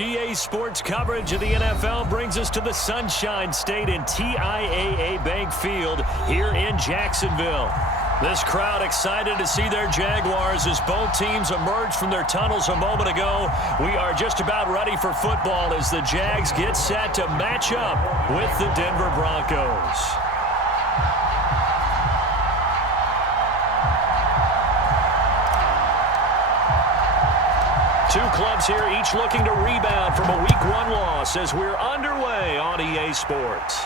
EA Sports coverage of the NFL brings us to the Sunshine State in TIAA Bank Field here in Jacksonville. This crowd excited to see their Jaguars as both teams emerged from their tunnels a moment ago. We are just about ready for football as the Jags get set to match up with the Denver Broncos. Two clubs here, each looking to rebound from a Week 1 loss as we're underway on EA Sports.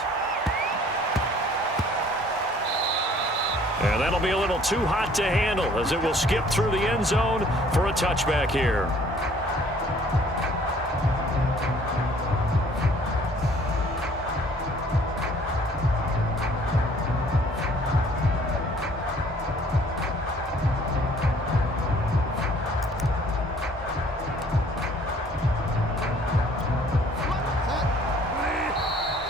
And that'll be a little too hot to handle as it will skip through the end zone for a touchback here.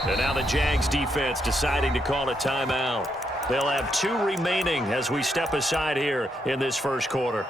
And now the Jags defense deciding to call a timeout. They'll have 2 remaining as we step aside here in this first quarter.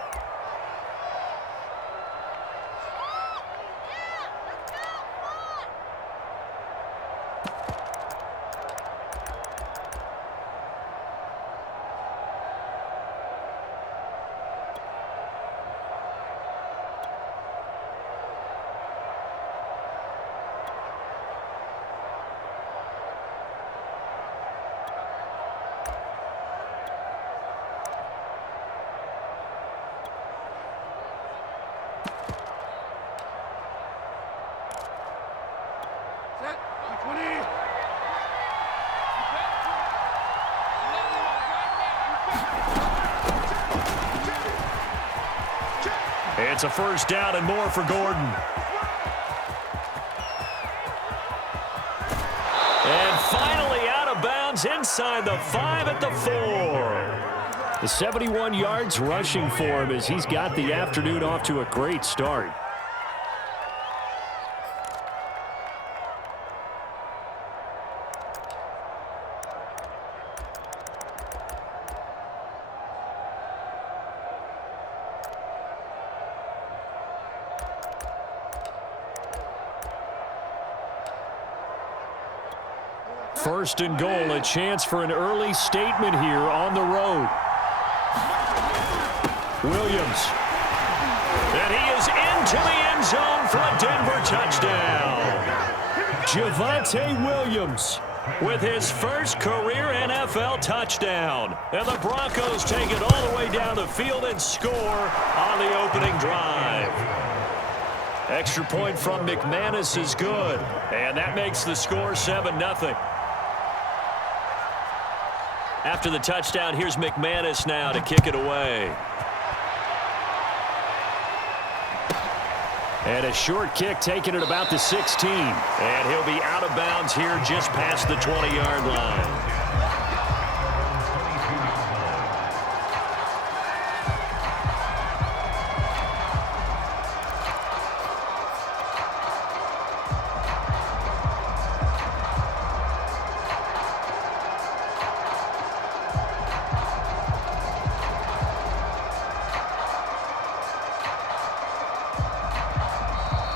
It's a first down and more for Gordon. And finally out of bounds inside the 5 at the 4. The 71 yards rushing for him as he's got the afternoon off to a great start. First and goal, a chance for an early statement here on the road. Williams. And he is into the end zone for a Denver touchdown. Javonte Williams with his first career NFL touchdown. And the Broncos take it all the way down the field and score on the opening drive. Extra point from McManus is good. And that makes the score 7-0. After the touchdown, here's McManus now to kick it away. And a short kick taken at about the 16. And he'll be out of bounds here just past the 20-yard line.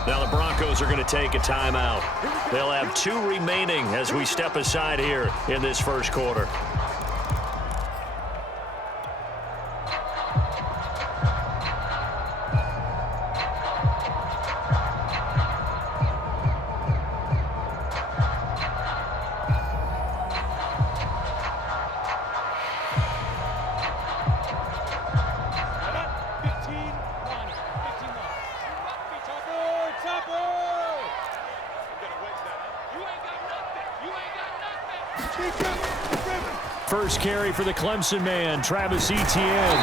Now the Broncos are going to take a timeout. They'll have 2 remaining as we step aside here in this first quarter. First carry for the Clemson man, Travis Etienne.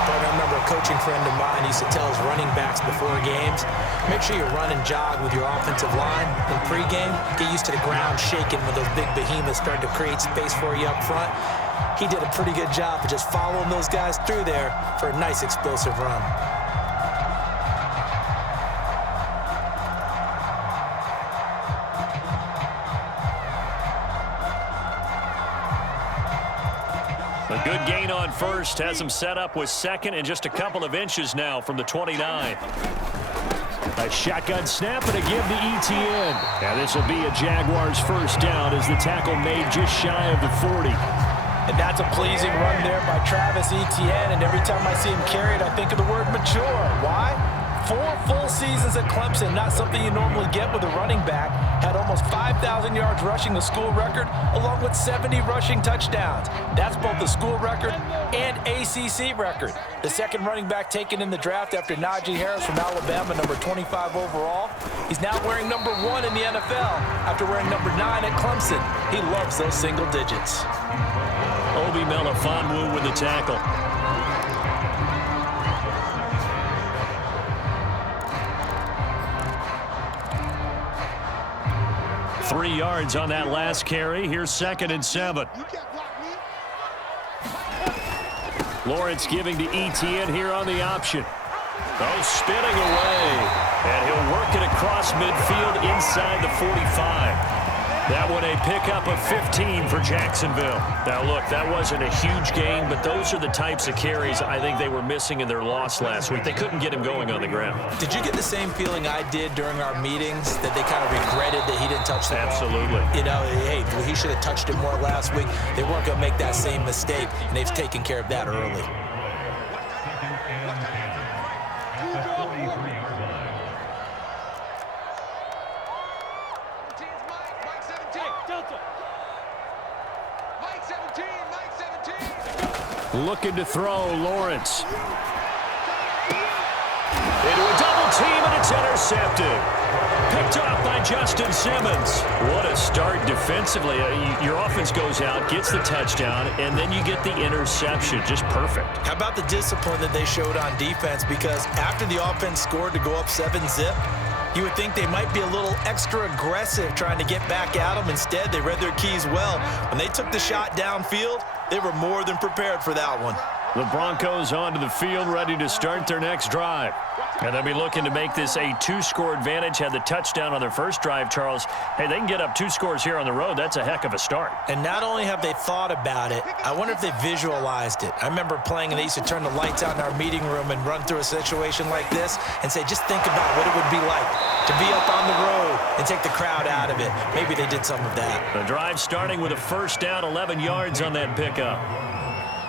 I remember a coaching friend of mine used to tell his running backs before games, make sure you run and jog with your offensive line in pregame. Get used to the ground shaking when those big behemoths start to create space for you up front. He did a pretty good job of just following those guys through there for a nice explosive run. A good gain on first has him set up with second and just a couple of inches now from the 29. A shotgun snap and a give to Etienne. And this will be a Jaguars first down as the tackle made just shy of the 40. And that's a pleasing run there by Travis Etienne. And every time I see him carry it, I think of the word mature. Why? 4 full seasons at Clemson, not something you normally get with a running back. Had almost 5,000 yards rushing, the school record, along with 70 rushing touchdowns. That's both the school record and ACC record. The second running back taken in the draft after Najee Harris from Alabama, number 25 overall. He's now wearing number 1 in the NFL after wearing number 9 at Clemson. He loves those single digits. Obi Melifonwu with the tackle. Three yards on that last carry. Here's 2nd and 7. Lawrence giving to Etienne here on the option. Oh, spinning away. And he'll work it across midfield inside the 45. That one a pickup of 15 for Jacksonville. Now, look, that wasn't a huge gain, but those are the types of carries I think they were missing in their loss last week. They couldn't get him going on the ground. Did you get the same feeling I did during our meetings, that they kind of regretted that he didn't touch the ball? Absolutely. You know, hey, he should have touched it more last week. They weren't going to make that same mistake, and they've taken care of that early. Looking to throw, Lawrence. Into a double team, and it's intercepted. Picked off by Justin Simmons. What a start defensively. Your offense goes out, gets the touchdown, and then you get the interception. Just perfect. How about the discipline that they showed on defense? Because after the offense scored to go up 7-zip, you would think they might be a little extra aggressive trying to get back at them. Instead, they read their keys well. When they took the shot downfield, they were more than prepared for that one. The Broncos onto the field, ready to start their next drive. And they'll be looking to make this a 2-score advantage. Had the touchdown on their first drive, Charles. Hey, they can get up 2 scores here on the road. That's a heck of a start. And not only have they thought about it, I wonder if they visualized it. I remember playing, and they used to turn the lights out in our meeting room and run through a situation like this and say, just think about what it would be like to be up on the road and take the crowd out of it. Maybe they did some of that. The drive starting with a first down, 11 yards on that pickup.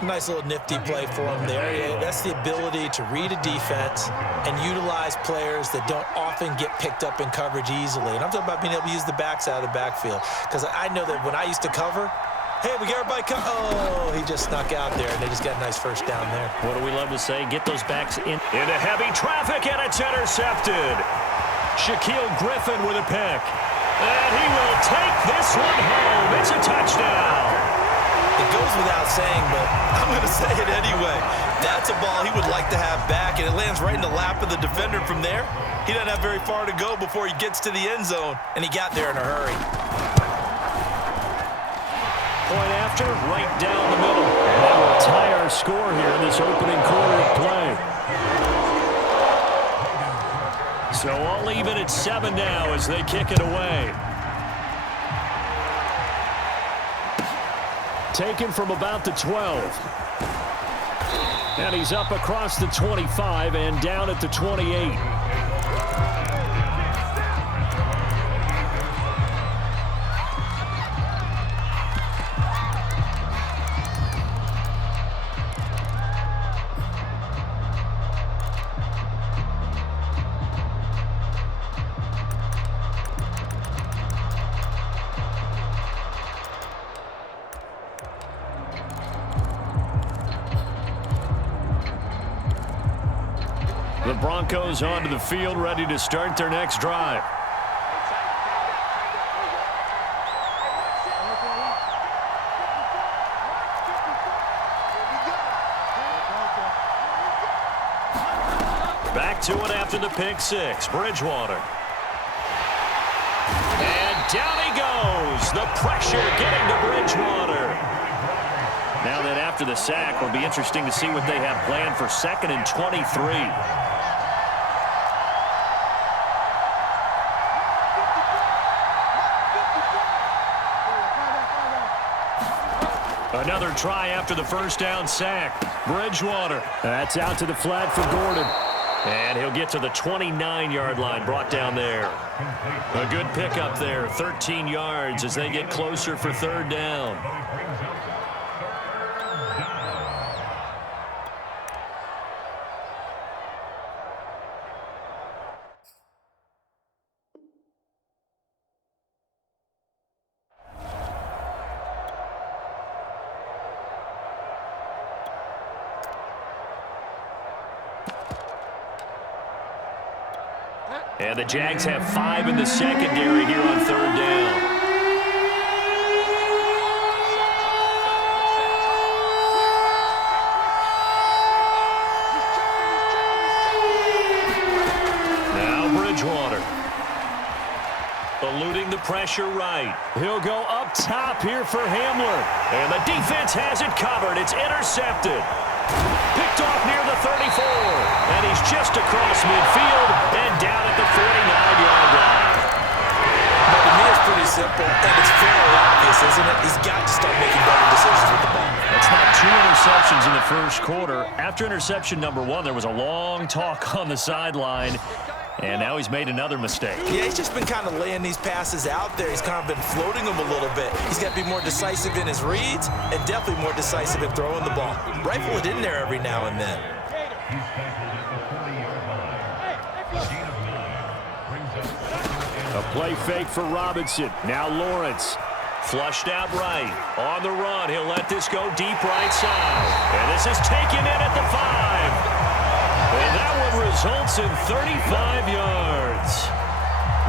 Nice little nifty play for him there. Yeah, that's the ability to read a defense and utilize players that don't often get picked up in coverage easily. And I'm talking about being able to use the backs out of the backfield. Because I know that when I used to cover, hey, we got everybody oh, he just snuck out there, and they just got a nice first down there. What do we love to say? Get those backs into heavy traffic, and it's intercepted. Shaquille Griffin with a pick. And he will take this one home. It's a touchdown. It goes without saying, but I'm going to say it anyway. That's a ball he would like to have back, and it lands right in the lap of the defender from there. He doesn't have very far to go before he gets to the end zone, and he got there in a hurry. Point after, right down the middle. That will tie our score here in this opening quarter of play. So all even at 7 now as they kick it away. Taken from about the 12. And he's up across the 25 and down at the 28. The Broncos onto the field, ready to start their next drive. Back to it after the pick six. Bridgewater. And down he goes. The pressure getting to Bridgewater. Now that after the sack, will be interesting to see what they have planned for 2nd and 23. Another try after the first down sack. Bridgewater. That's out to the flat for Gordon. And he'll get to the 29-yard line, brought down there. A good pickup there, 13 yards as they get closer for third down. And the Jags have 5 in the secondary here on third down. Now Bridgewater. Eluding the pressure right. He'll go up top here for Hamler. And the defense has it covered. It's intercepted. Picked off near the 34. And he's just across midfield and down at the 49-yard line. But to me, it's pretty simple, and it's fairly obvious, isn't it? He's got to start making better decisions with the ball. That's not 2 interceptions in the first quarter. After interception number 1, there was a long talk on the sideline. And now he's made another mistake. Yeah, he's just been kind of laying these passes out there. He's kind of been floating them a little bit. He's got to be more decisive in his reads and definitely more decisive in throwing the ball. Rifle it in there every now and then. A play fake for Robinson. Now Lawrence. Flushed out right. On the run. He'll let this go deep right side. And this is taken in at the 5. And that one results in 35 yards.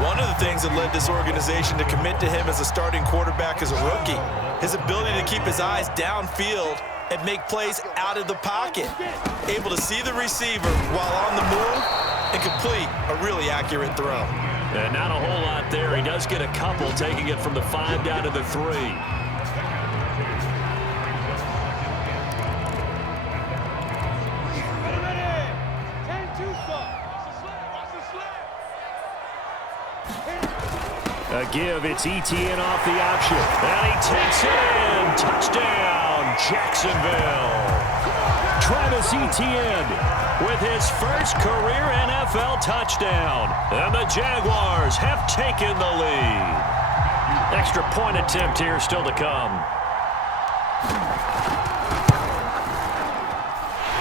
One of the things that led this organization to commit to him as a starting quarterback as a rookie, his ability to keep his eyes downfield and make plays out of the pocket. Able to see the receiver while on the move and complete a really accurate throw. And not a whole lot there. He does get a couple, taking it from the 5 down to the 3. A give, it's ETN off the option. And he takes it in. Touchdown, Jacksonville. Travis Etienne with his first career NFL touchdown. And the Jaguars have taken the lead. Extra point attempt here still to come.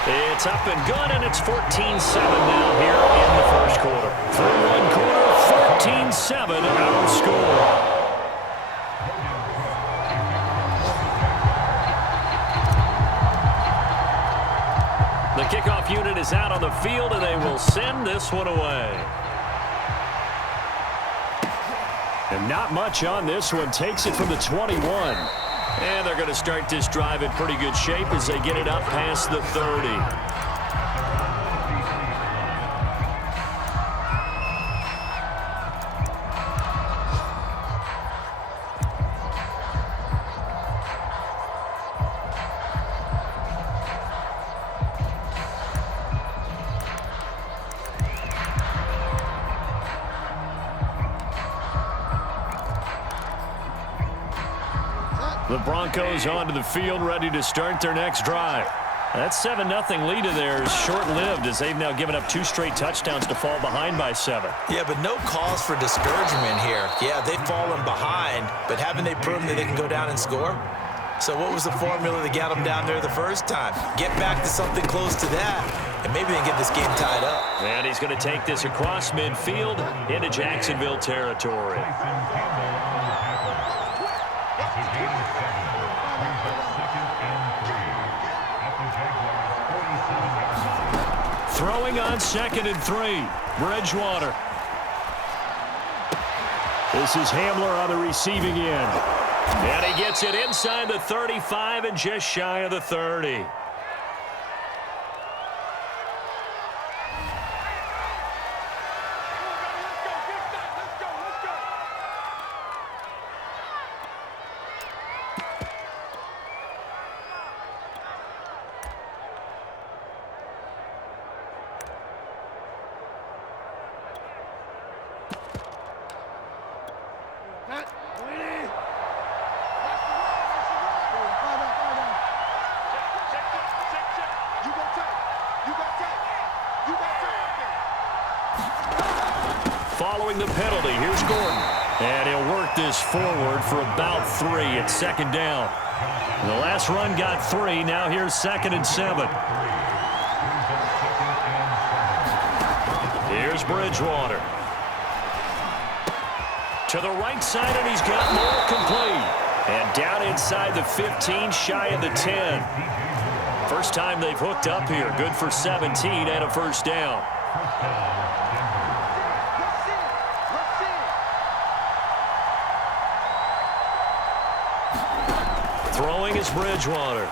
It's up and good, and it's 14-7 now here in the first quarter. Through one quarter, 14-7 our score. The kickoff unit is out on the field, and they will send this one away. And not much on this one. Takes it from the 21. And they're going to start this drive in pretty good shape as they get it up past the 30. The Broncos onto the field, ready to start their next drive. That 7-0 lead of theirs short-lived as they've now given up 2 straight touchdowns to fall behind by 7. Yeah, but no cause for discouragement here. Yeah, they've fallen behind, but haven't they proven that they can go down and score? So what was the formula that got them down there the first time? Get back to something close to that, and maybe they can get this game tied up. And he's going to take this across midfield into Jacksonville territory. Throwing on 2nd and 3. Bridgewater. This is Hamler on the receiving end. And he gets it inside the 35 and just shy of the 30. following the penalty. Here's Gordon. And he'll work this forward for about 3 at second down. The last run got 3. Now here's 2nd and 7. Here's Bridgewater. To the right side, and he's got more complete. And down inside the 15, shy of the 10. First time they've hooked up here. Good for 17 and a first down. Throwing is Bridgewater.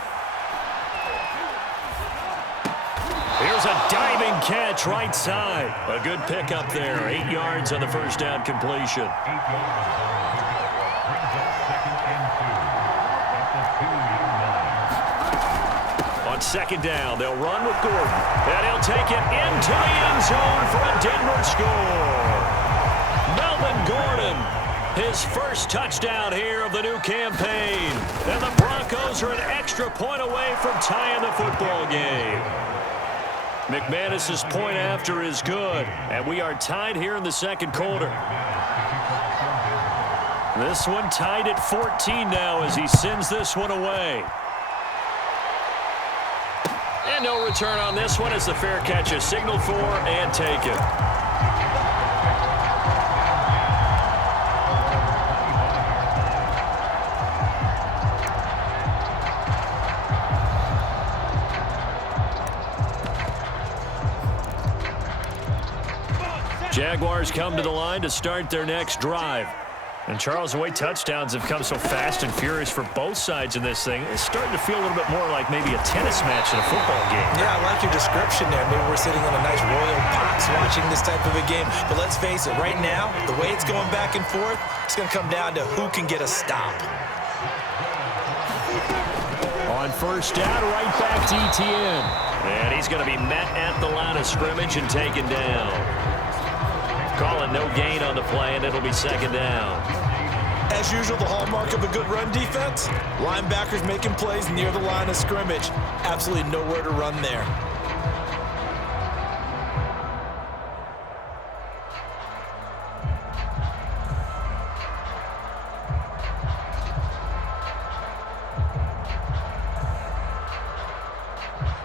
Here's a diving catch right side. A good pickup there. 8 yards on the first down completion. On second down, they'll run with Gordon. And he'll take it into the end zone for a Denver score. Melvin Gordon, his first touchdown here of the new campaign. And the Broncos are an extra point away from tying the football game. McManus's point after is good, and we are tied here in the second quarter. This one tied at 14 now as he sends this one away. And no return on this one as the fair catch is signaled for and taken. Jaguars come to the line to start their next drive. And Charles, the way touchdowns have come so fast and furious for both sides in this thing, it's starting to feel a little bit more like maybe a tennis match in a football game. Yeah, I like your description there. Maybe we're sitting in a nice royal box watching this type of a game. But let's face it, right now, the way it's going back and forth, it's going to come down to who can get a stop. On first down, right back to Etienne. And he's going to be met at the line of scrimmage and taken down. Calling no gain on the play, and it'll be second down. As usual, the hallmark of a good run defense, linebackers making plays near the line of scrimmage. Absolutely nowhere to run there.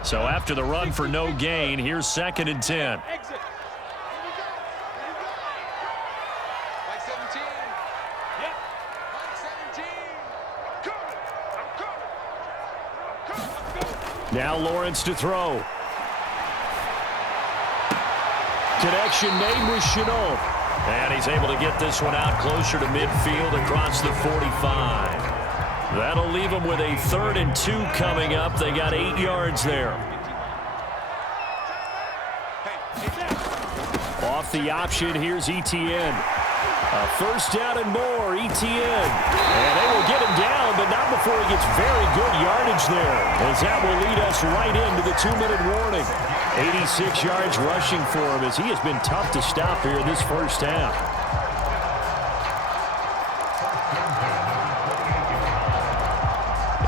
So after the run for no gain, here's 2nd and 10. Now Lawrence to throw. Connection made with Chenault. And he's able to get this one out closer to midfield across the 45. That'll leave them with a 3rd and 2 coming up. They got 8 yards there. Off the option, here's Etienne. A first down and more, Etienne. And they will get him down, but not before he gets very good yardage there, as that will lead us right into the 2-minute warning. 86 yards rushing for him, as he has been tough to stop here in this first half.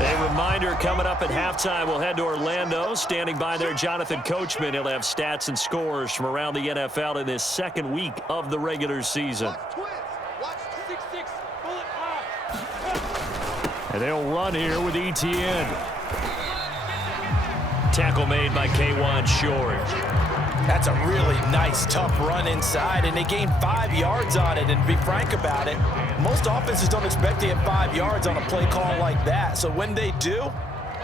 A reminder coming up at halftime, we'll head to Orlando. Standing by there, Jonathan Coachman. He'll have stats and scores from around the NFL in this second week of the regular season. And they'll run here with Etienne. Tackle made by K'Wan Short. That's a really nice, tough run inside, and they gained 5 yards on it. And to be frank about it, most offenses don't expect to get 5 yards on a play call like that. So when they do,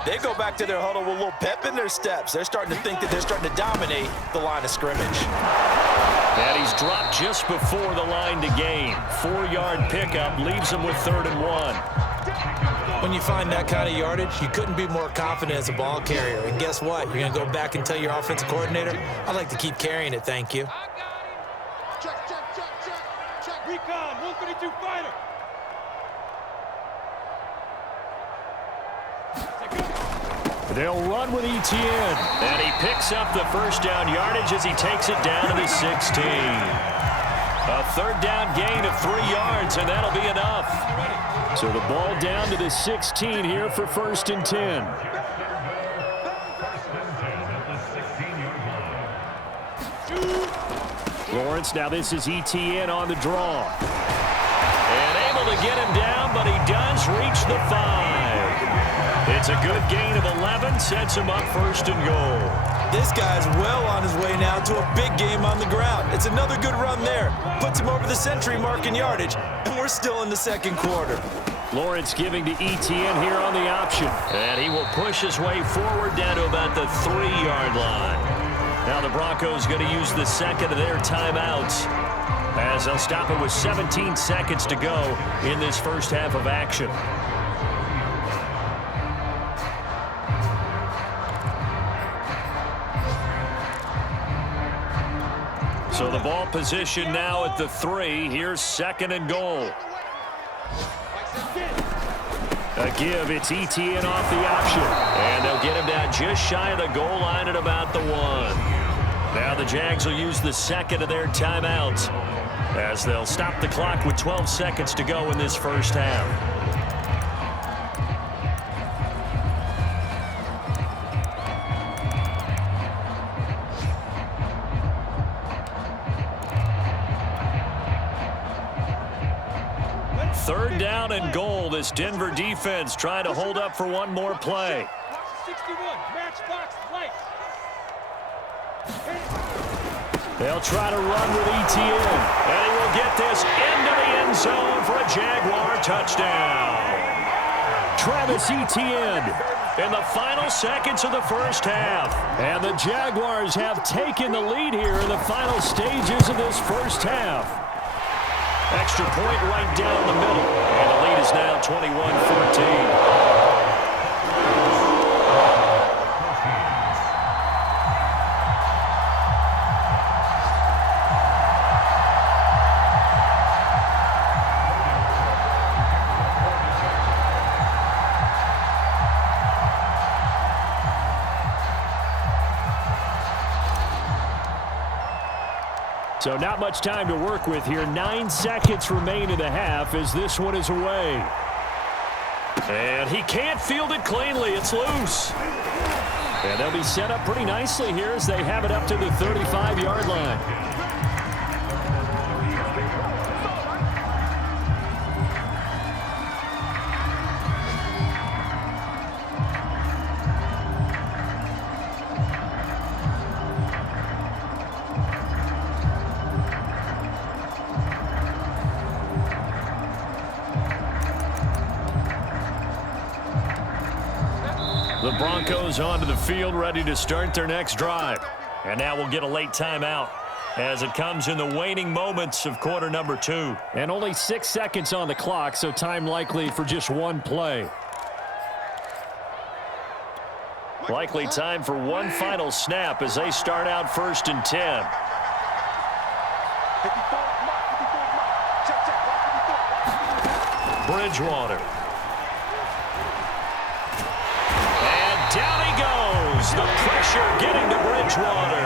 they go back to their huddle with a little pep in their steps. They're starting to think that they're starting to dominate the line of scrimmage. And he's dropped just before the line to gain. 4-yard pickup leaves him with 3rd and 1. When you find that kind of yardage, you couldn't be more confident as a ball carrier. And guess what? You're going to go back and tell your offensive coordinator, I'd like to keep carrying it, thank you. Check. Recon, 152 fighter. They'll run with Etienne. And he picks up the first down yardage as he takes it down to the 16. A 3rd down gain of 3 yards, and that'll be enough. So the ball down to the 16 here for 1st and 10. Lawrence, now this is ETN on the draw. And able to get him down, but he does reach the 5. It's a good gain of 11, sets him up first and goal. This guy's well on his way now to a big game on the ground. It's another good run there. Puts him over the century mark in yardage, and we're still in the second quarter. Lawrence giving to ETN here on the option. And he will push his way forward down to about the 3-yard line. Now the Broncos going to use the second of their timeouts, as they'll stop it with 17 seconds to go in this first half of action. So the ball position now at the 3. Here's second and goal. A give, it's ETN off the option. And they'll get him down just shy of the goal line at about the 1. Now the Jags will use the second of their timeouts, as they'll stop the clock with 12 seconds to go in this first half. Third down and goal. This Denver defense trying to hold up for one more play. 61, matchbox light. They'll try to run with ETN, and he will get this into the end zone for a Jaguar touchdown. Travis Etienne in the final seconds of the first half. And the Jaguars have taken the lead here in the final stages of this first half. Extra point right down the middle, and the lead is now 21-14. So not much time to work with here. 9 seconds remain in the half as this one is away. And he can't field it cleanly. It's loose. And they'll be set up pretty nicely here as they have it up to the 35-yard line. The Broncos onto the field, ready to start their next drive. And now we'll get a late timeout as it comes in the waning moments of quarter number 2. And only 6 seconds on the clock, so time likely for just one play. Likely time for one final snap as they start out 1st and 10. Bridgewater. Down he goes. The pressure getting to Bridgewater.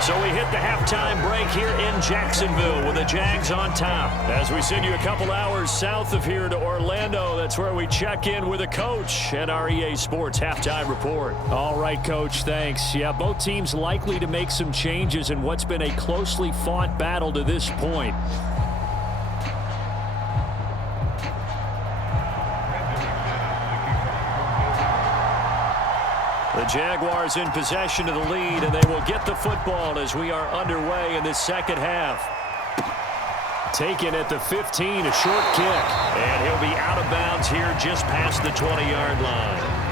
So we hit the halftime break here in Jacksonville with the Jags on top. As we send you a couple hours south of here to Orlando, that's where we check in with a coach at our EA Sports Halftime Report. All right, Coach, thanks. Yeah, both teams likely to make some changes in what's been a closely fought battle to this point. The Jaguars in possession of the lead, and they will get the football as we are underway in this second half. Taken at the 15, a short kick. And he'll be out of bounds here just past the 20-yard line.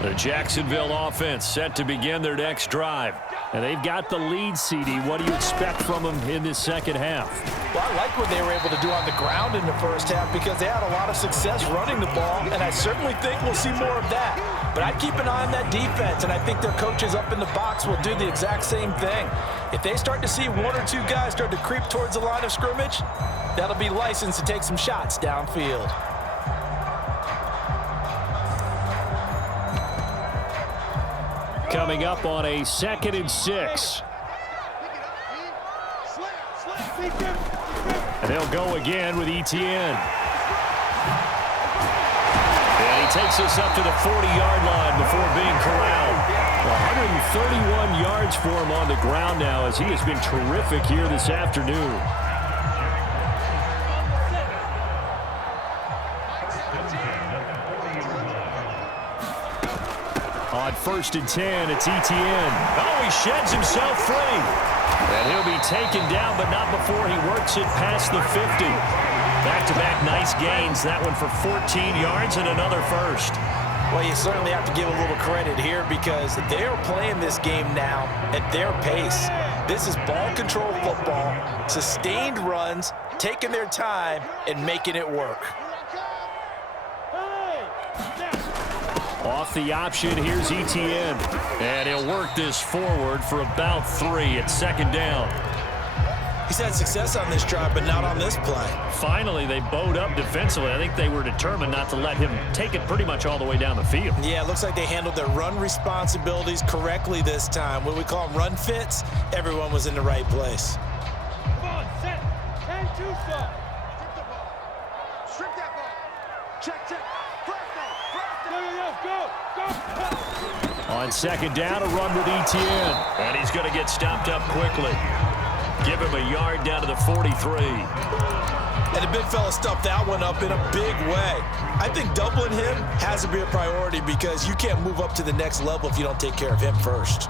The Jacksonville offense set to begin their next drive. And they've got the lead, CD. What do you expect from them in this second half? Well, I like what they were able to do on the ground in the first half because they had a lot of success running the ball, and I certainly think we'll see more of that. But I'd keep an eye on that defense, and I think their coaches up in the box will do the exact same thing. If they start to see one or two guys start to creep towards the line of scrimmage, that'll be licensed to take some shots downfield. Coming up on a 2nd and 6. And they'll go again with ETN. And he takes us up to the 40-yard line before being corralled. 131 yards for him on the ground now as he has been terrific here this afternoon. On 1st and 10, it's ETN. Oh, he sheds himself free. And he'll be taken down, but not before he works it past the 50. Back-to-back nice gains. That one for 14 yards and another first. Well, you certainly have to give a little credit here because they're playing this game now at their pace. This is ball control football, sustained runs, taking their time, and making it work. Off the option, here's ETN. And he'll work this forward for about 3 at 2nd down. He's had success on this drive, but not on this play. Finally, they bowed up defensively. I think they were determined not to let him take it pretty much all the way down the field. Yeah, it looks like they handled their run responsibilities correctly this time. What we call them run fits, everyone was in the right place. Come on, set. 10-2 stop. Strip the ball. Strip that ball. Check. Go. On 2nd down, a run with ETN. And he's going to get stopped up quickly. Give him a yard down to the 43. And the big fella stuffed that one up in a big way. I think doubling him has to be a priority because you can't move up to the next level if you don't take care of him first.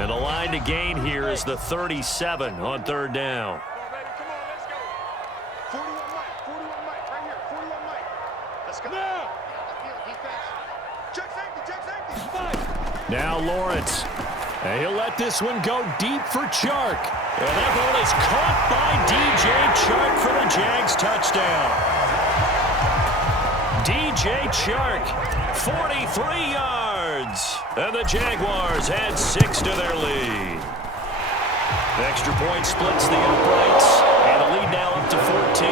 And the line to gain here is the 37 on 3rd down. Come on, let's go. 41 Mike, right here, 41 Mike. Let's go. Now. Check safety. Now Lawrence. And he'll let this one go deep for Chark. And that ball is caught by DJ Chark for the Jags touchdown. DJ Chark, 43 yards. And the Jaguars add 6 to their lead. The extra point splits the uprights. And the lead now up to 14.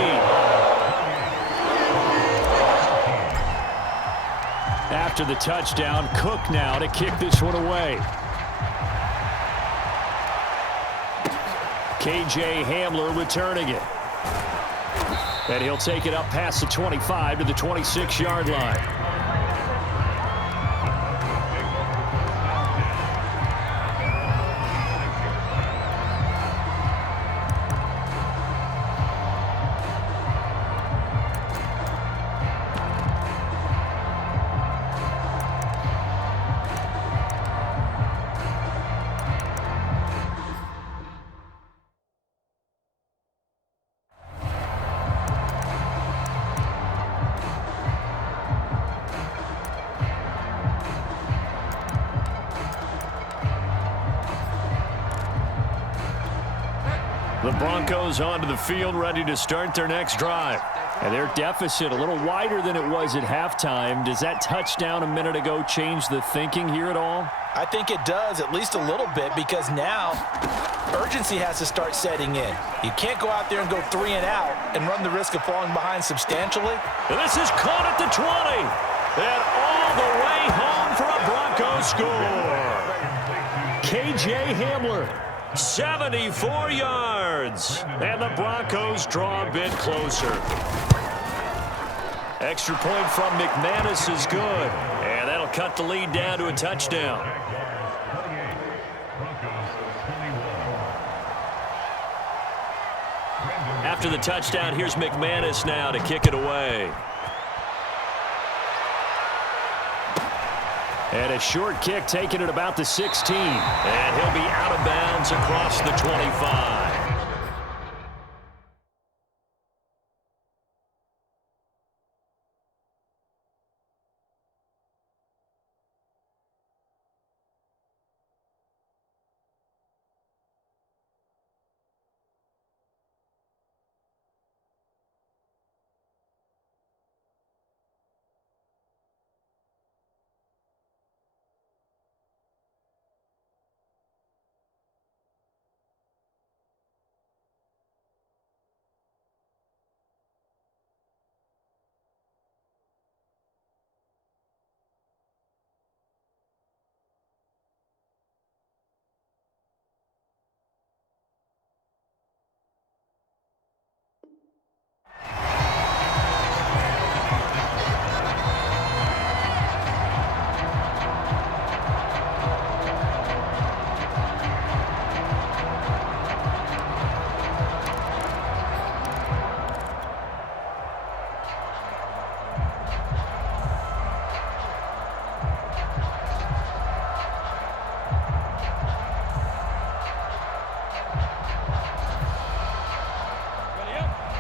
After the touchdown, Cook now to kick this one away. KJ Hamler returning it. And he'll take it up past the 25 to the 26-yard line. The Broncos onto the field, ready to start their next drive. And their deficit a little wider than it was at halftime. Does that touchdown a minute ago change the thinking here at all? I think it does, at least a little bit, because now urgency has to start setting in. You can't go out there and go 3 and out and run the risk of falling behind substantially. And this is caught at the 20. And all the way home for a Broncos score. KJ Hamler, 74 yards. And the Broncos draw a bit closer. Extra point from McManus is good. And that'll cut the lead down to a touchdown. After the touchdown, here's McManus now to kick it away. And a short kick taken at about the 16. And he'll be out of bounds across the 25.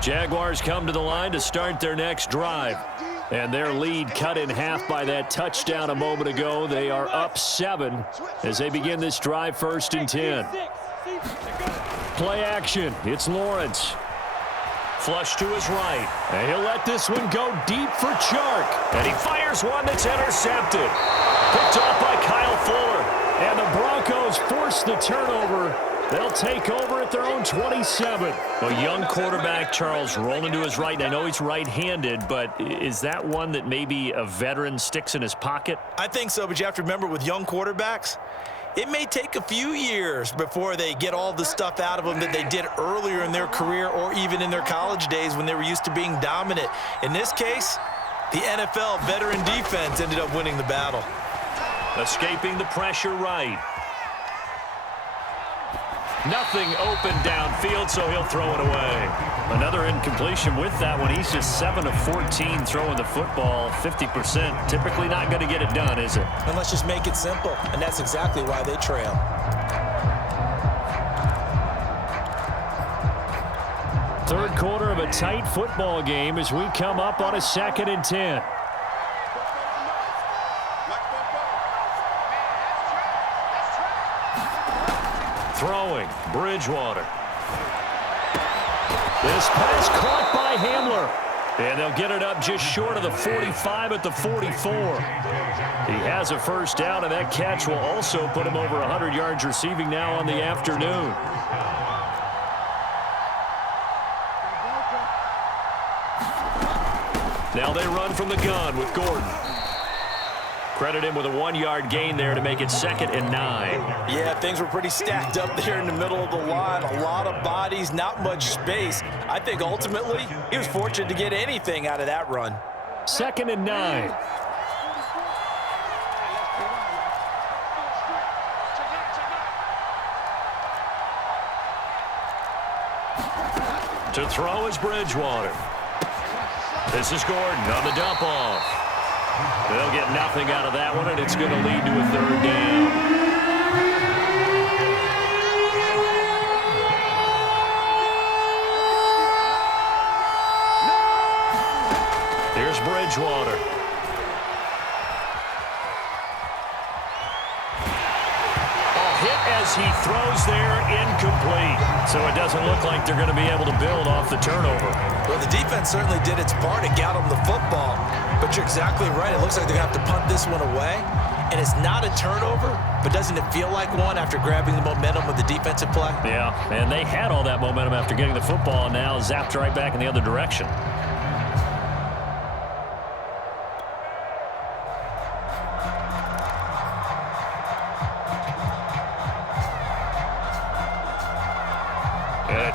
Jaguars come to the line to start their next drive. And their lead cut in half by that touchdown a moment ago. They are up 7 as they begin this drive, 1st and 10. Play action. It's Lawrence. Flush to his right. And he'll let this one go deep for Chark. And he fires one that's intercepted. Picked off by Kyle Fuller. And the Broncos force the turnover. They'll take over at their own 27. A young quarterback, Charles, rolling to his right. And I know he's right-handed, but is that one that maybe a veteran sticks in his pocket? I think so, but you have to remember with young quarterbacks, it may take a few years before they get all the stuff out of them that they did earlier in their career or even in their college days when they were used to being dominant. In this case, the NFL veteran defense ended up winning the battle. Escaping the pressure right. Nothing open downfield, so he'll throw it away. Another incompletion with that one. He's just 7 of 14 throwing the football, 50%. Typically not going to get it done, is it? And let's just make it simple, and that's exactly why they trail. Third quarter of a tight football game as we come up on a 2nd and 10. Throwing, Bridgewater. This pass caught by Hamler. And they'll get it up just short of the 45 at the 44. He has a first down, and that catch will also put him over 100 yards receiving now on the afternoon. Now they run from the gun with Gordon. Credit him with a 1-yard gain there to make it 2nd and 9. Yeah, things were pretty stacked up there in the middle of the line. A lot of bodies, not much space. I think ultimately he was fortunate to get anything out of that run. 2nd and 9. To throw is Bridgewater. This is Gordon on the dump off. They'll get nothing out of that one, and it's going to lead to a 3rd down. Here's Bridgewater. As he throws there, incomplete. So it doesn't look like they're going to be able to build off the turnover. Well, the defense certainly did its part to get them the football. But you're exactly right. It looks like they're going to have to punt this one away. And it's not a turnover, but doesn't it feel like one after grabbing the momentum with the defensive play? Yeah, and they had all that momentum after getting the football, and now zapped right back in the other direction.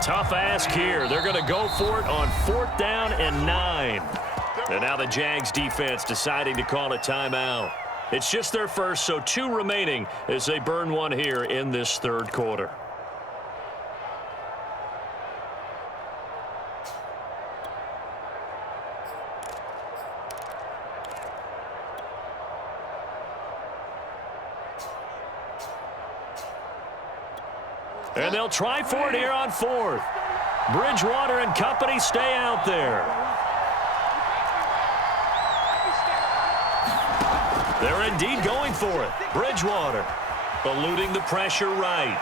Tough ask here. They're going to go for it on 4th down and 9. And now the Jags defense deciding to call a timeout. It's just their first, so 2 remaining as they burn one here in this 3rd quarter. And they'll try for it here on 4th. Bridgewater and company stay out there. They're indeed going for it. Bridgewater eluding the pressure right.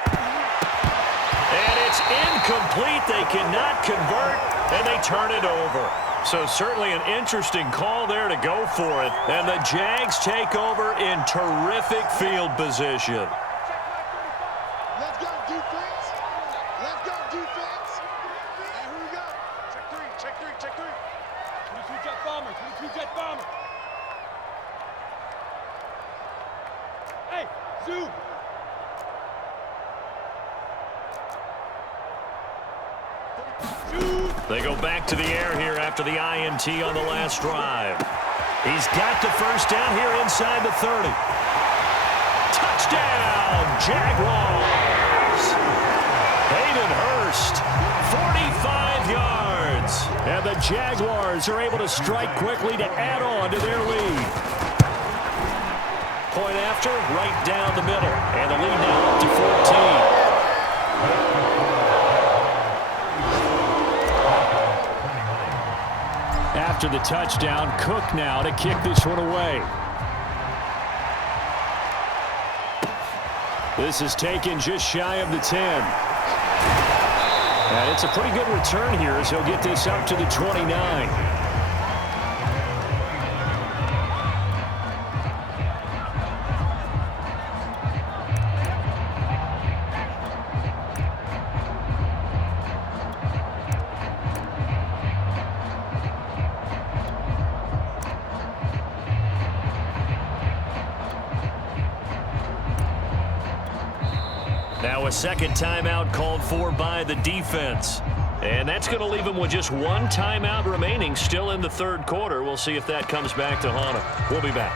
And it's incomplete. They cannot convert, and they turn it over. So certainly an interesting call there to go for it. And the Jags take over in terrific field position. They go back to the air here after the INT on the last drive. He's got the first down here inside the 30. Touchdown, Jaguars! Hayden Hurst, 45 yards. And the Jaguars are able to strike quickly to add on to their lead. Point after, right down the middle. And the lead now up to 14. after the touchdown. Cook now to kick this one away. This is taken just shy of the 10. And it's a pretty good return here as he'll get this up to the 29. Now a second timeout called for by the defense. And that's going to leave him with just one timeout remaining still in the third quarter. We'll see if that comes back to haunt him. We'll be back.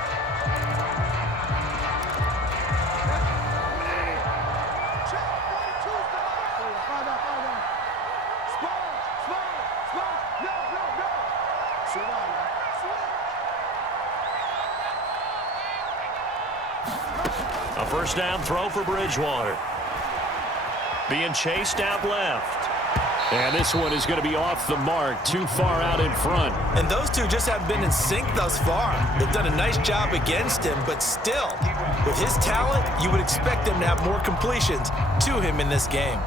A first down throw for Bridgewater. Being chased out left. And this one is going to be off the mark, too far out in front. And those two just haven't been in sync thus far. They've done a nice job against him, but still, with his talent, you would expect him to have more completions to him in this game.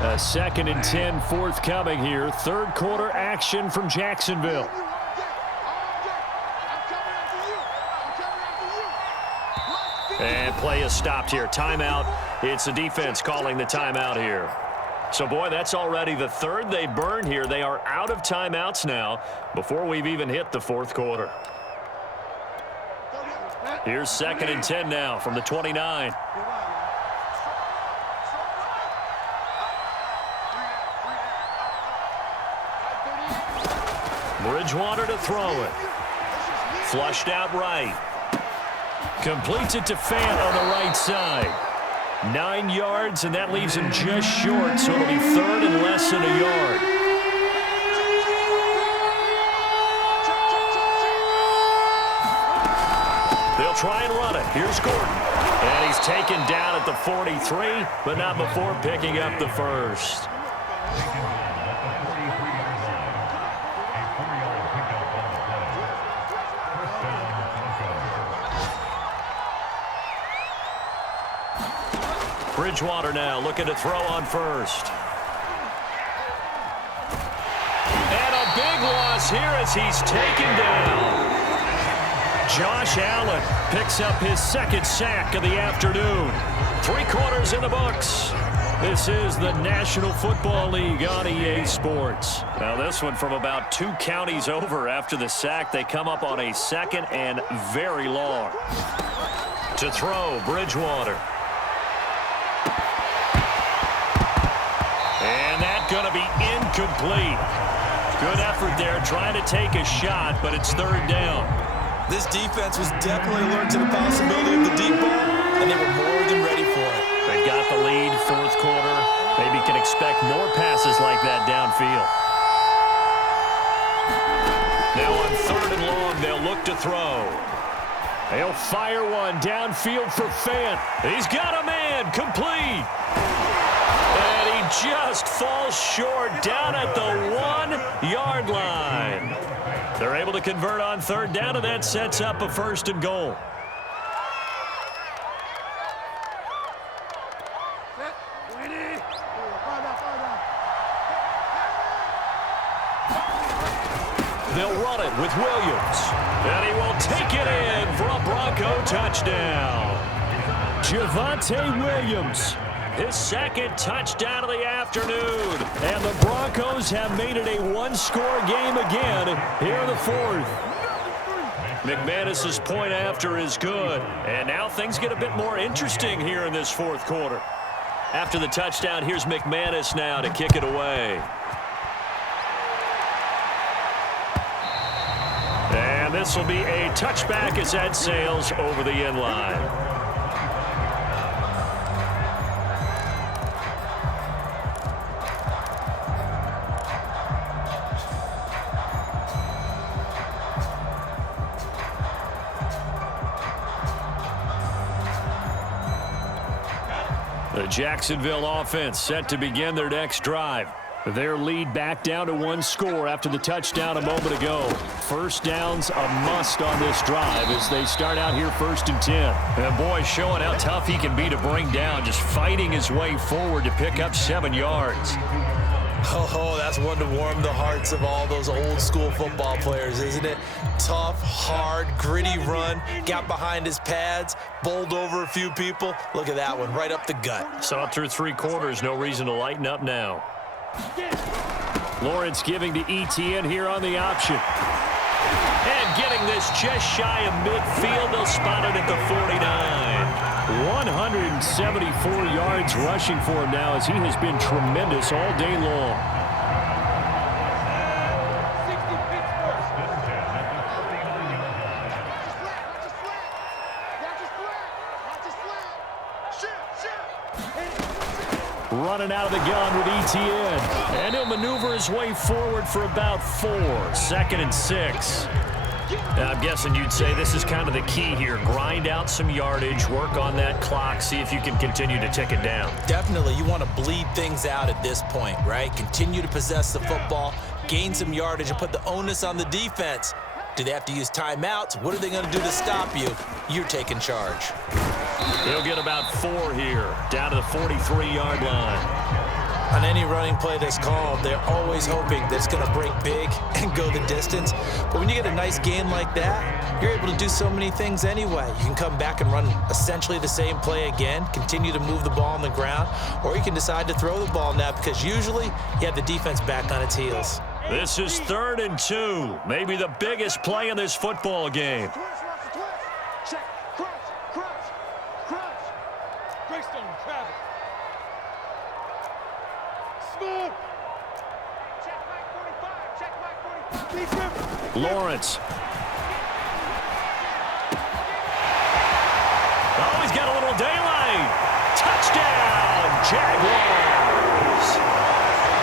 A 2nd and 10 forthcoming here. Third quarter action from Jacksonville. And play is stopped here. Timeout. It's the defense calling the timeout here. So, boy, that's already the third they burned here. They are out of timeouts now before we've even hit the fourth quarter. Here's 2nd and 10 now from the 29. Bridgewater to throw it. Flushed out right. Completes it to Fant on the right side. 9 yards, and that leaves him just short, so it'll be third and less than a yard. They'll try and run it. Here's Gordon. And he's taken down at the 43, but not before picking up the first. Bridgewater now looking to throw on first. And a big loss here as he's taken down. Josh Allen picks up his second sack of the afternoon. 3 quarters in the books. This is the National Football League on EA Sports. Now this one from about 2 counties over after the sack. They come up on a 2nd and very long. To throw, Bridgewater. And that's going to be incomplete. Good effort there trying to take a shot, but it's third down. This defense was definitely alert to the possibility of the deep ball, and they were more than ready for it. They've got the lead, fourth quarter. Maybe can expect more passes like that downfield. Now on 3rd and long, they'll look to throw. They'll fire one downfield for Fant. He's got a man, complete. And he just falls short down at the 1-yard line. They're able to convert on 3rd down, and that sets up a 1st and goal. They'll run it with Williams. And he will take it in for a Bronco touchdown. Javonte Williams, his 2nd touchdown of the afternoon. And the Broncos have made it a 1-score game again here in the 4th. McManus's point after is good. And now things get a bit more interesting here in this 4th quarter. After the touchdown, here's McManus now to kick it away. And this will be a touchback as that sails over the end line. The Jacksonville offense set to begin their next drive. Their lead back down to one score after the touchdown a moment ago. First down's a must on this drive as they start out here 1st and 10. And boy, showing how tough he can be to bring down, just fighting his way forward to pick up 7 yards. Oh, that's one to warm the hearts of all those old school football players, isn't it? Tough, hard, gritty run, got behind his pads, bowled over a few people. Look at that one, right up the gut. Saw it through 3 quarters, no reason to lighten up now. Lawrence giving to Etienne here on the option. And getting this just shy of midfield. They'll spot it at the 49. 174 yards rushing for him now as he has been tremendous all day long. 60 Pittsburgh. Running out of the gun with Etienne. And he'll maneuver his way forward for about 4. 2nd and 6. Now, I'm guessing you'd say this is kind of the key here. Grind out some yardage, work on that clock, see if you can continue to tick it down. Definitely, you want to bleed things out at this point, right? Continue to possess the football, gain some yardage, and put the onus on the defense. Do they have to use timeouts? What are they going to do to stop you? You're taking charge. He'll get about 4 here, down to the 43-yard line. On any running play that's called, they're always hoping that it's going to break big and go the distance. But when you get a nice gain like that, you're able to do so many things anyway. You can come back and run essentially the same play again, continue to move the ball on the ground, or you can decide to throw the ball now because usually you have the defense back on its heels. This is 3rd and 2, maybe the biggest play in this football game. Check, crouch. Greystone, travel. Smooth. Check Mike 45. Defense. Lawrence. Oh, he's got a little daylight. Touchdown, Jaguars.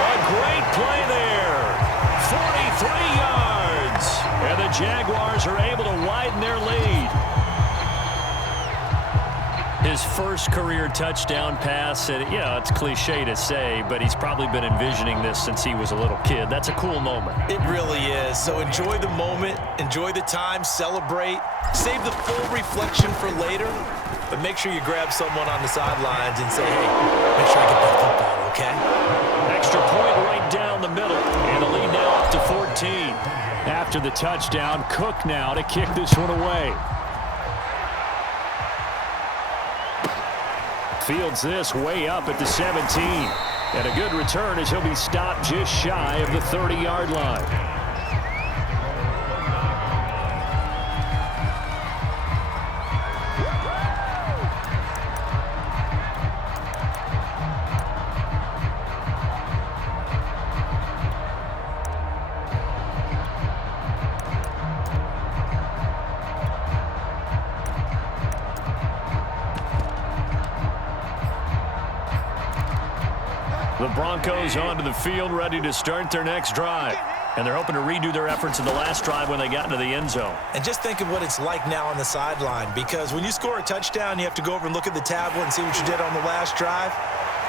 A great play there. 43 yards. And the Jaguars are able to widen their lead. His first career touchdown pass, and it's cliche to say, but he's probably been envisioning this since he was a little kid. That's a cool moment. It really is. So enjoy the moment, enjoy the time, celebrate, save the full reflection for later, but make sure you grab someone on the sidelines and say, hey, make sure I get that football, okay? Extra point right down the middle, and the lead now up to 14. After the touchdown, Cook now to kick this one away. Fields this way up at the 17. And a good return as he'll be stopped just shy of the 30-yard line. The Broncos onto the field, ready to start their next drive. And they're hoping to redo their efforts in the last drive when they got into the end zone. And just think of what it's like now on the sideline, because when you score a touchdown, you have to go over and look at the tablet and see what you did on the last drive.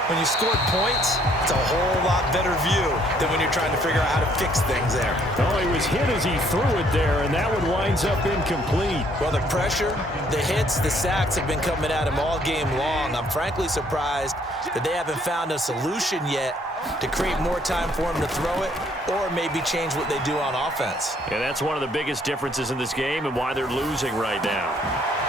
When you scored points, it's a whole lot better view than when you're trying to figure out how to fix things there. Oh, he was hit as he threw it there, and that one winds up incomplete. Well, the pressure, the hits, the sacks have been coming at him all game long. I'm frankly surprised that they haven't found a solution yet to create more time for him to throw it or maybe change what they do on offense. And that's one of the biggest differences in this game and why they're losing right now.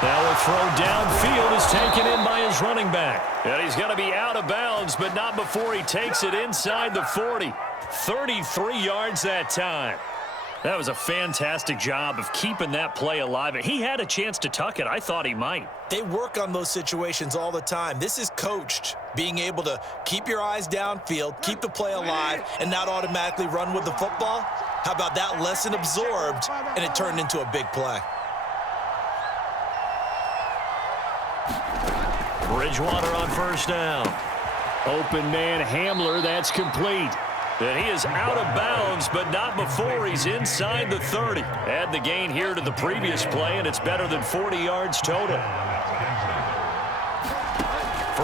Now a throw downfield is taken in by his running back. And he's going to be out of bounds, but not before he takes it inside the 40. 33 yards that time. That was a fantastic job of keeping that play alive. He had a chance to tuck it. I thought he might. They work on those situations all the time. This is coached, being able to keep your eyes downfield, keep the play alive, and not automatically run with the football. How about that lesson absorbed, and it turned into a big play? Bridgewater on first down. Open man Hamler, that's complete. And he is out of bounds, but not before he's inside the 30. Add the gain here to the previous play, and it's better than 40 yards total.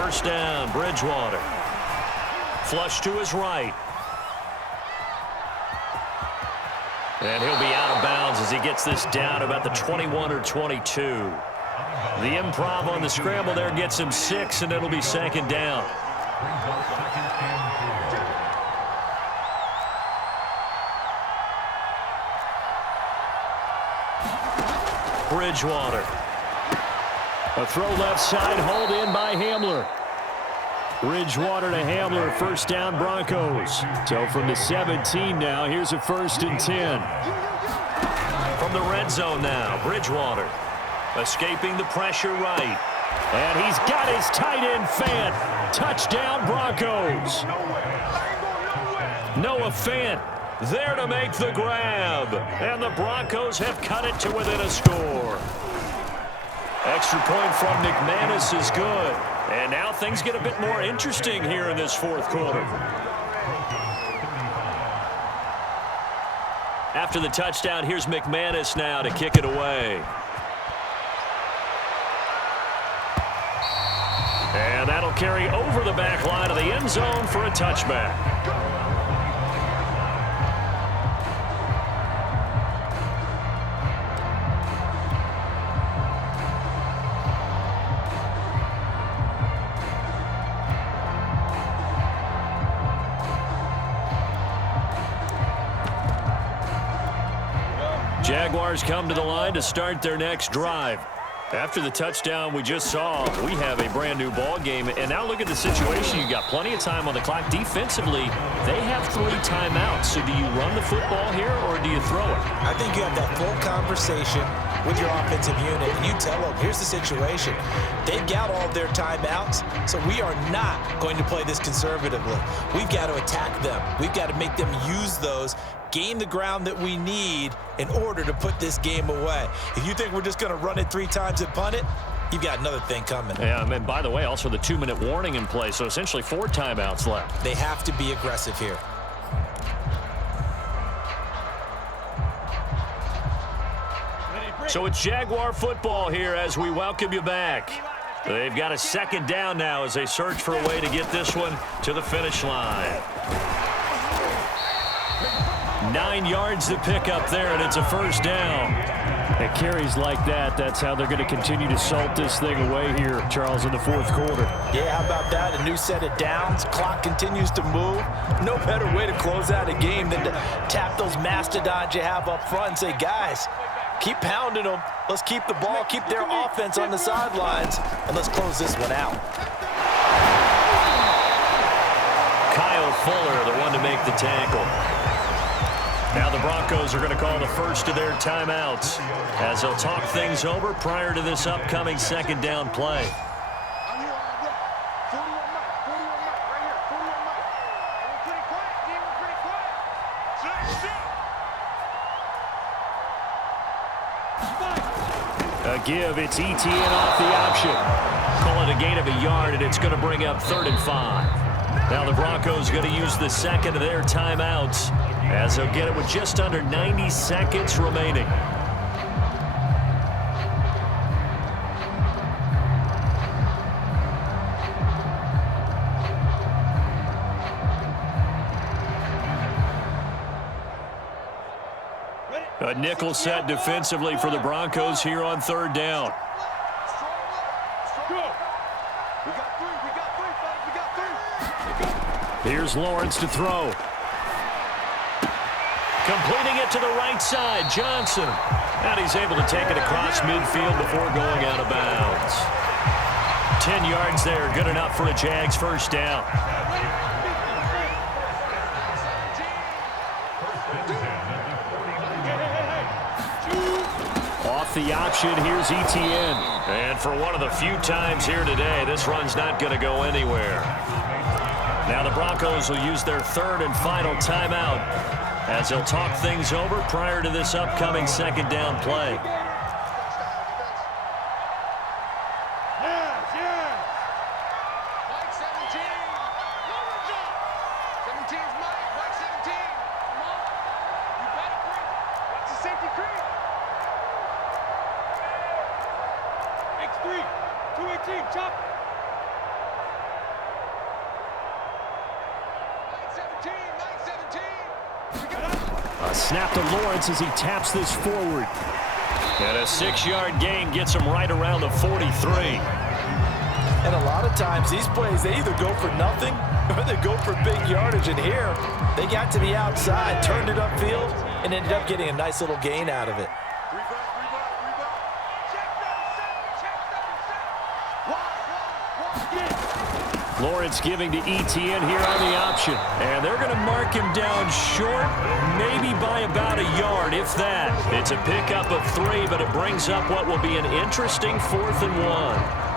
first down. Bridgewater. Flush to his right. And he'll be out of bounds as he gets this down about the 21 or 22. The improv on the scramble there gets him 6, and it'll be second down. Bridgewater. A throw left side, hauled in by Hamler. Bridgewater to Hamler, first down Broncos. So from the 17 now, here's a 1st and 10. From the red zone now, Bridgewater. Escaping the pressure right. And he's got his tight end Fant. Touchdown Broncos. Noah Fant there to make the grab. And the Broncos have cut it to within a score. Extra point from McManus is good. And now things get a bit more interesting here in this 4th quarter. After the touchdown, here's McManus now to kick it away. And that'll carry over the back line of the end zone for a touchback. Jaguars come to the line to start their next drive. After the touchdown we just saw, we have a brand new ball game. And now look at the situation. You've got plenty of time on the clock. Defensively, they have 3 timeouts. So do you run the football here or do you throw it? I think you have that full conversation with your offensive unit, and you tell them, here's the situation. They've got all of their timeouts, so we are not going to play this conservatively. We've got to attack them. We've got to make them use those, gain the ground that we need in order to put this game away. If you think we're just going to run it 3 times and punt it, you've got another thing coming. Yeah, and by the way, also the 2-minute warning in play, so essentially 4 timeouts left. They have to be aggressive here. So it's Jaguar football here as we welcome you back. They've got a 2nd down now as they search for a way to get this one to the finish line. 9 yards to pick up there, and it's a 1st down. It carries like that. That's how they're going to continue to salt this thing away here, Charles, in the 4th quarter. Yeah, how about that? A new set of downs. Clock continues to move. No better way to close out a game than to tap those mastodons you have up front and say, guys, keep pounding them. Let's keep the ball, keep their offense on the sidelines, and let's close this one out. Kyle Fuller, the one to make the tackle. Now the Broncos are going to call the first of their timeouts as they'll talk things over prior to this upcoming 2nd down play. I'm here on deck. 41 mic, 41 mic, right here, 41 mic. We're pretty quiet, team. We're pretty quiet. A give, it's ETN off the option. Call it a gain of a yard, and it's going to bring up 3rd and 5. Now the Broncos are going to use the 2nd of their timeouts as they'll get it with just under 90 seconds remaining. A nickel set defensively for the Broncos here on 3rd down. Here's Lawrence to throw. Completing it to the right side, Johnson. And he's able to take it across midfield before going out of bounds. 10 yards there, good enough for a Jags 1st down. Off the option, here's ETN. And for one of the few times here today, this run's not going to go anywhere. Now the Broncos will use their 3rd and final timeout as they'll talk things over prior to this upcoming 2nd down play. Yes, yes. Mike 17. 17's Mike. Mike 17. Come on. You got it, Creek. That's the safety, Creek. X3. 218. Chop. A snap to Lawrence as he taps this forward. And a 6-yard gain gets him right around the 43. And a lot of times these plays, they either go for nothing or they go for big yardage. And here, they got to the outside, turned it upfield, and ended up getting a nice little gain out of it. Lawrence giving to Etienne here on the option. And they're going to mark him down short, maybe by about a yard, if that. It's a pickup of 3, but it brings up what will be an interesting 4th and 1.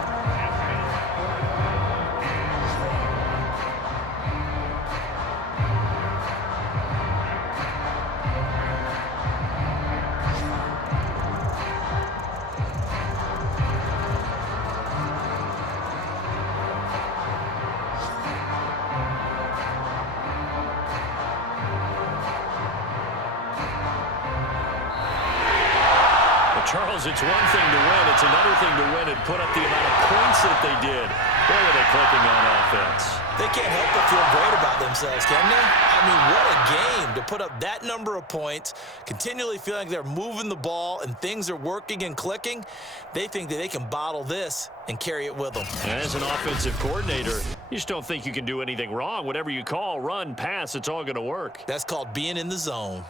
Charles, it's one thing to win. It's another thing to win and put up the amount of points that they did. Boy, are they clicking on offense. They can't help but feel great about themselves, can they? I mean, what a game to put up that number of points, continually feeling like they're moving the ball and things are working and clicking. They think that they can bottle this and carry it with them. As an offensive coordinator, you just don't think you can do anything wrong. Whatever you call, run, pass, it's all going to work. That's called being in the zone.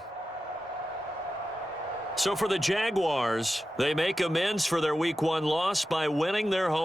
So for the Jaguars, they make amends for their Week 1 loss by winning their home